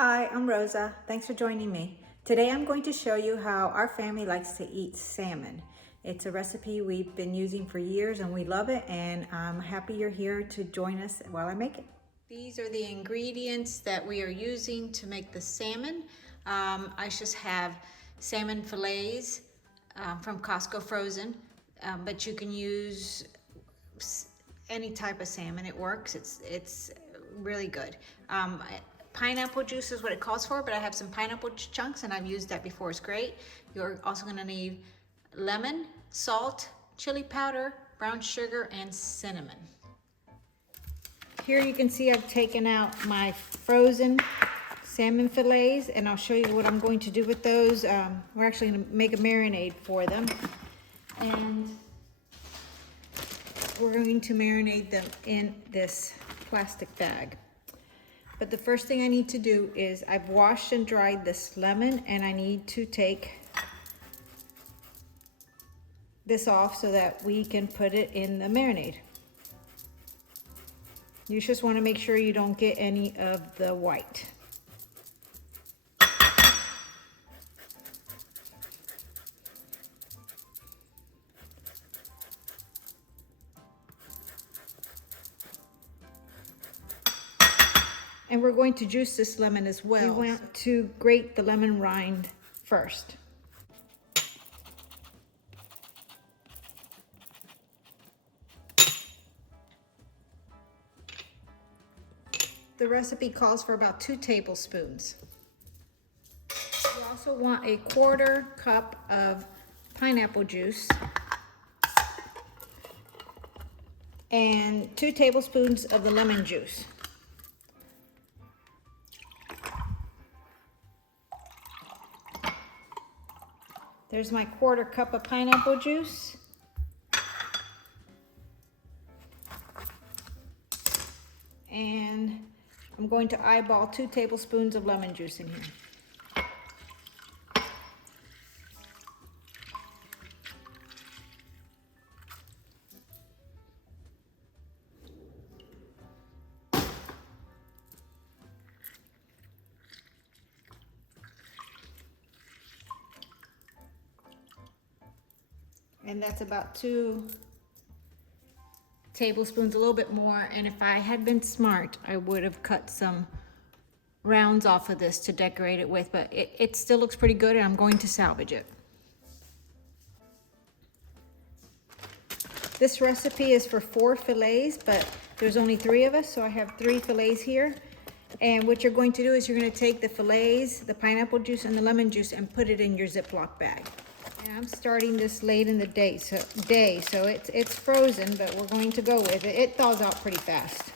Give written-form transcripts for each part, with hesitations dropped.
Hi, I'm Rosa. Thanks for joining me. Today I'm going to show you how our family likes to eat salmon. It's a recipe we've been using for years and we love it, and I'm happy you're here to join us while I make it. These are the ingredients that we are using to make the salmon. I just have salmon fillets from Costco frozen, but you can use any type of salmon. It works. It's really good. Pineapple juice is what it calls for, but I have some pineapple chunks and I've used that before. It's great. You're also going to need lemon, salt, chili powder, brown sugar, and cinnamon. Here you can see I've taken out my frozen salmon fillets, and I'll show you what I'm going to do with those. We're actually going to make a marinade for them, and we're going to marinate them in this plastic bag. But the first thing I need to do is I've washed and dried this lemon, and I need to take this off so that we can put it in the marinade. You just want to make sure you don't get any of the white. And we're going to juice this lemon as well. We want to grate the lemon rind first. The recipe calls for about 2 tablespoons. You also want a 1/4 cup of pineapple juice and 2 tablespoons of the lemon juice. There's my 1/4 cup of pineapple juice. And I'm going to eyeball 2 tablespoons of lemon juice in here. And that's about 2 tablespoons, a little bit more. And if I had been smart, I would have cut some rounds off of this to decorate it with, but it still looks pretty good, and I'm going to salvage it. This recipe is for 4 fillets, but there's only 3 of us, so I have 3 fillets here. And what you're going to do is you're going to take the fillets, the pineapple juice, and the lemon juice and put it in your Ziploc bag. And I'm starting this late in the day, so it's frozen, but we're going to go with it. It thaws out pretty fast.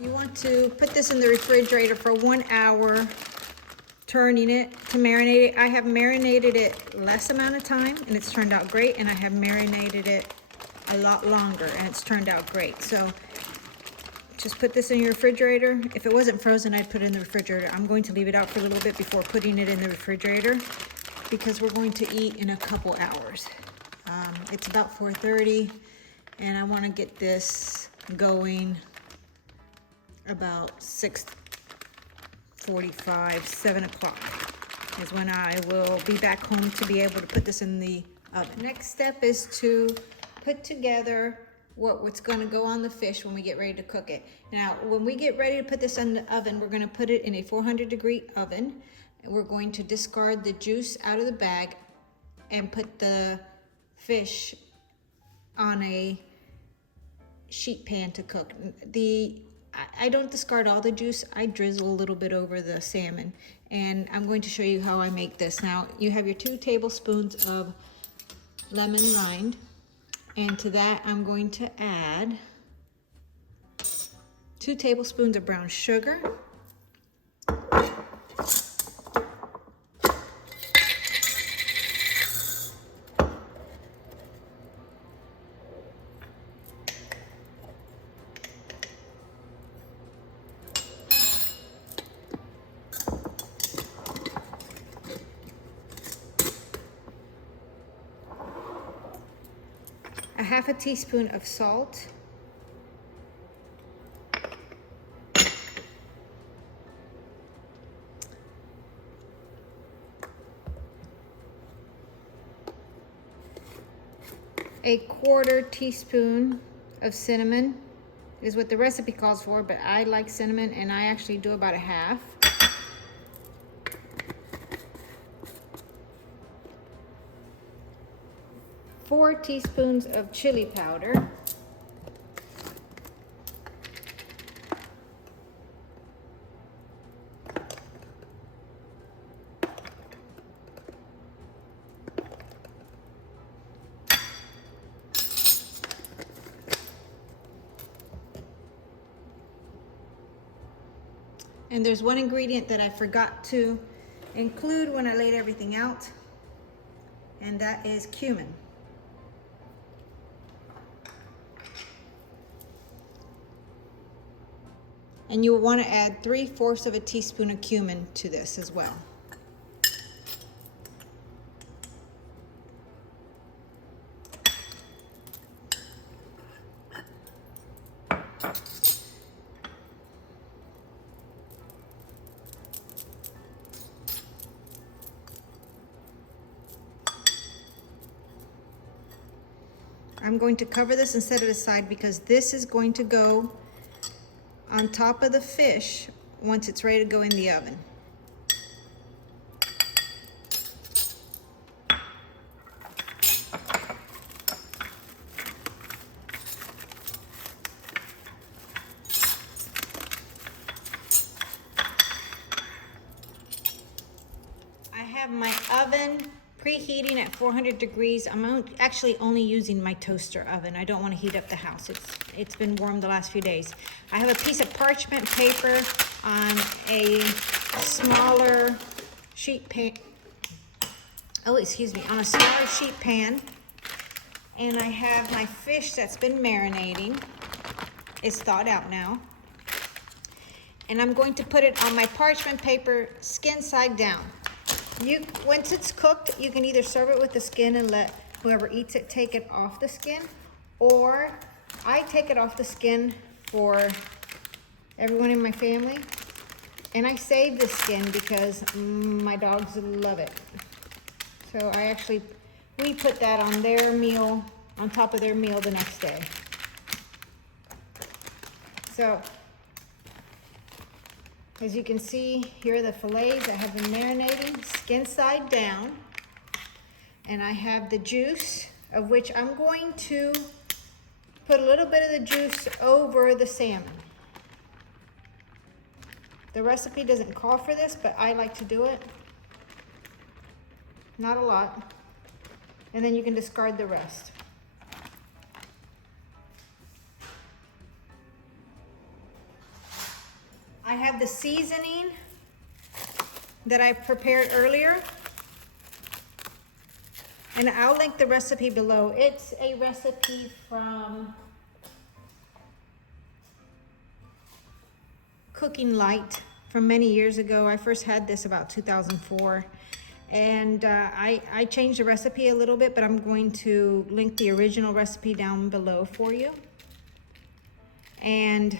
You want to put this in the refrigerator for 1 hour, turning it to marinate it. I have marinated it less amount of time and it's turned out great, and I have marinated it a lot longer and it's turned out great. So just put this in your refrigerator. If it wasn't frozen, I'd put it in the refrigerator. I'm going to leave it out for a little bit before putting it in the refrigerator because we're going to eat in a couple hours. It's about 4:30 and I want to get this going about 6:45, 7 o'clock is when I will be back home to be able to put this in the oven. Next step is to put together what's going to go on the fish when we get ready to cook it. Now, when we get ready to put this in the oven, we're going to put it in a 400-degree oven. And we're going to discard the juice out of the bag and put the fish on a sheet pan to cook. I don't discard all the juice. I drizzle a little bit over the salmon, and I'm going to show you how I make this. Now, you have your 2 tablespoons of lemon rind, and to that I'm going to add 2 tablespoons of brown sugar, a half a teaspoon of salt, a 1/4 teaspoon of cinnamon is what the recipe calls for, but I like cinnamon and I actually do about a half. Four teaspoons of chili powder. And there's one ingredient that I forgot to include when I laid everything out, and that is cumin. And you'll want to add 3/4 of a teaspoon of cumin to this as well. I'm going to cover this and set it aside because this is going to go on top of the fish once it's ready to go in the oven. I have my oven preheating at 400 degrees. I'm actually only using my toaster oven. I don't want to heat up the house. It's been warm the last few days. I have a piece of parchment paper on a smaller sheet pan. Oh, excuse me, on a smaller sheet pan. And I have my fish that's been marinating. It's thawed out now. And I'm going to put it on my parchment paper skin side down. Once it's cooked, you can either serve it with the skin and let whoever eats it take it off the skin, or I take it off the skin for everyone in my family, and I save the skin because my dogs love it. So we put that on their meal, on top of their meal the next day. So, as you can see, here are the fillets that have been marinating, skin side down. And I have the juice, of which I'm going to put a little bit of the juice over the salmon. The recipe doesn't call for this, but I like to do it. Not a lot. And then you can discard the rest. I have the seasoning that I prepared earlier, and I'll link the recipe below. It's a recipe from Cooking Light from many years ago. I first had this about 2004, and I changed the recipe a little bit, but I'm going to link the original recipe down below for you. And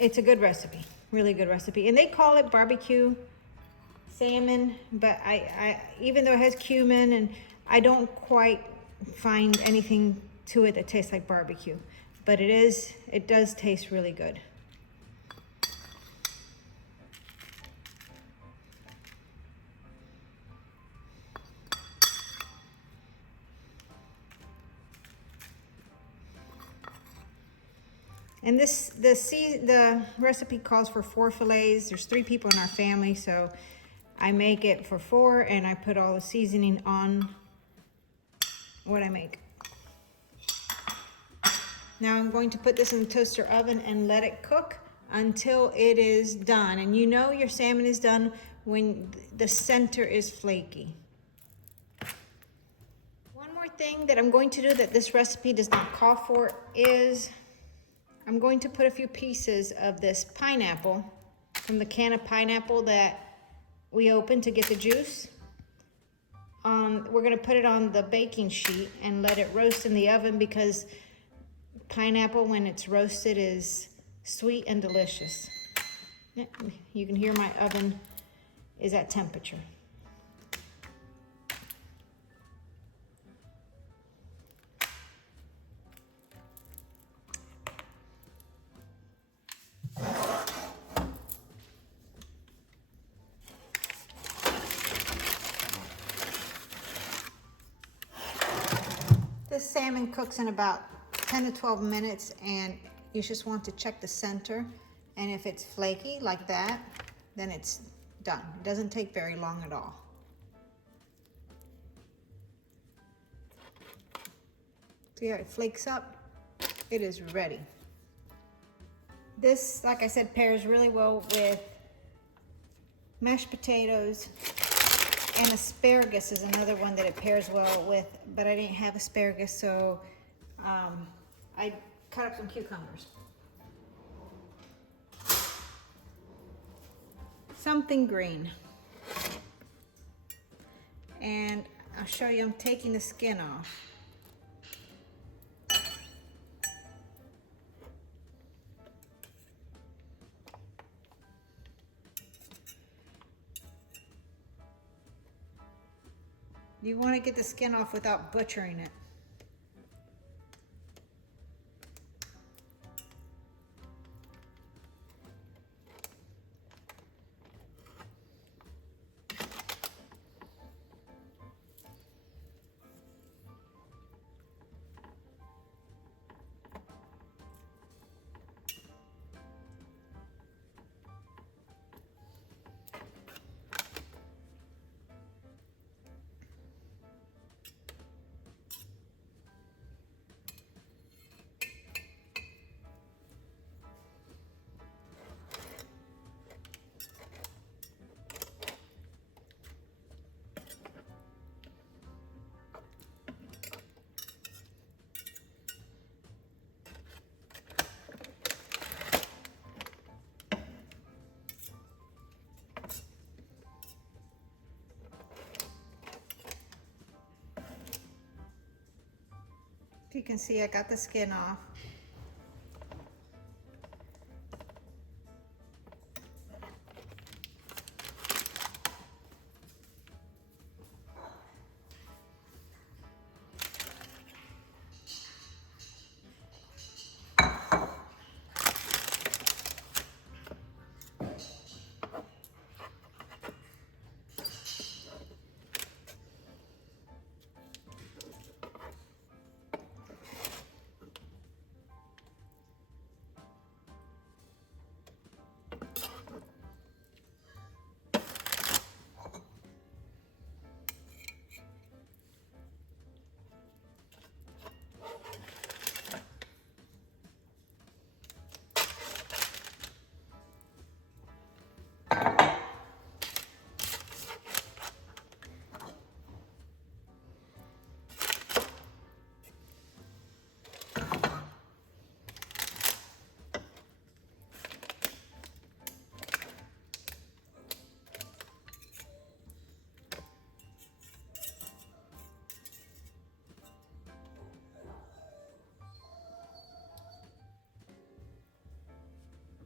it's a good recipe, really good recipe. And they call it barbecue salmon, but I even though it has cumin, and I don't quite find anything to it that tastes like barbecue, but it does taste really good. And the recipe calls for 4 fillets. There's 3 people in our family, so I make it for 4, and I put all the seasoning on what I make. Now I'm going to put this in the toaster oven and let it cook until it is done. And you know your salmon is done when the center is flaky. One more thing that I'm going to do that this recipe does not call for is I'm going to put a few pieces of this pineapple from the can of pineapple that we opened to get the juice. We're going to put it on the baking sheet and let it roast in the oven because pineapple, when it's roasted, is sweet and delicious. You can hear my oven is at temperature. This salmon cooks in about 10 to 12 minutes, and you just want to check the center, and if it's flaky like that, then it's done. It doesn't take very long at all. See how it flakes up? It is ready. This, like I said, pairs really well with mashed potatoes, and asparagus is another one that it pairs well with, but I didn't have asparagus, so I cut up some cucumbers. Something green. And I'll show you, I'm taking the skin off. You want to get the skin off without butchering it. You can see I got the skin off.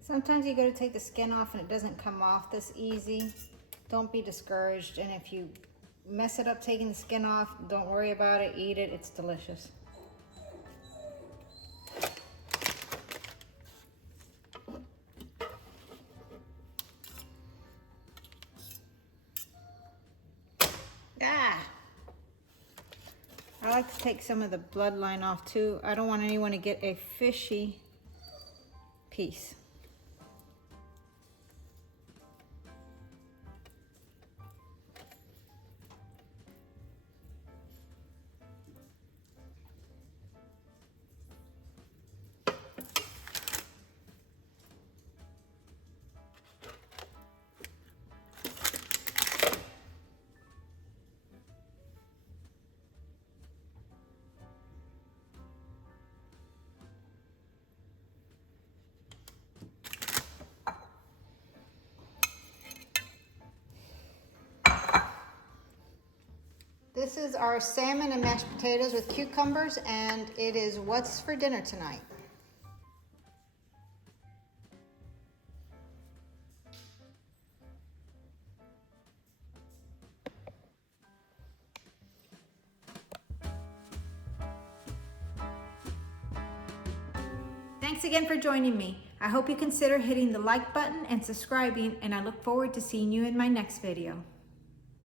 Sometimes you go to take the skin off and it doesn't come off this easy. Don't be discouraged, and if you mess it up taking the skin off, don't worry about it, eat it, it's delicious. Ah! I like to take some of the bloodline off too. I don't want anyone to get a fishy piece. This is our salmon and mashed potatoes with cucumbers, and it is what's for dinner tonight. Thanks again for joining me. I hope you consider hitting the like button and subscribing, and I look forward to seeing you in my next video.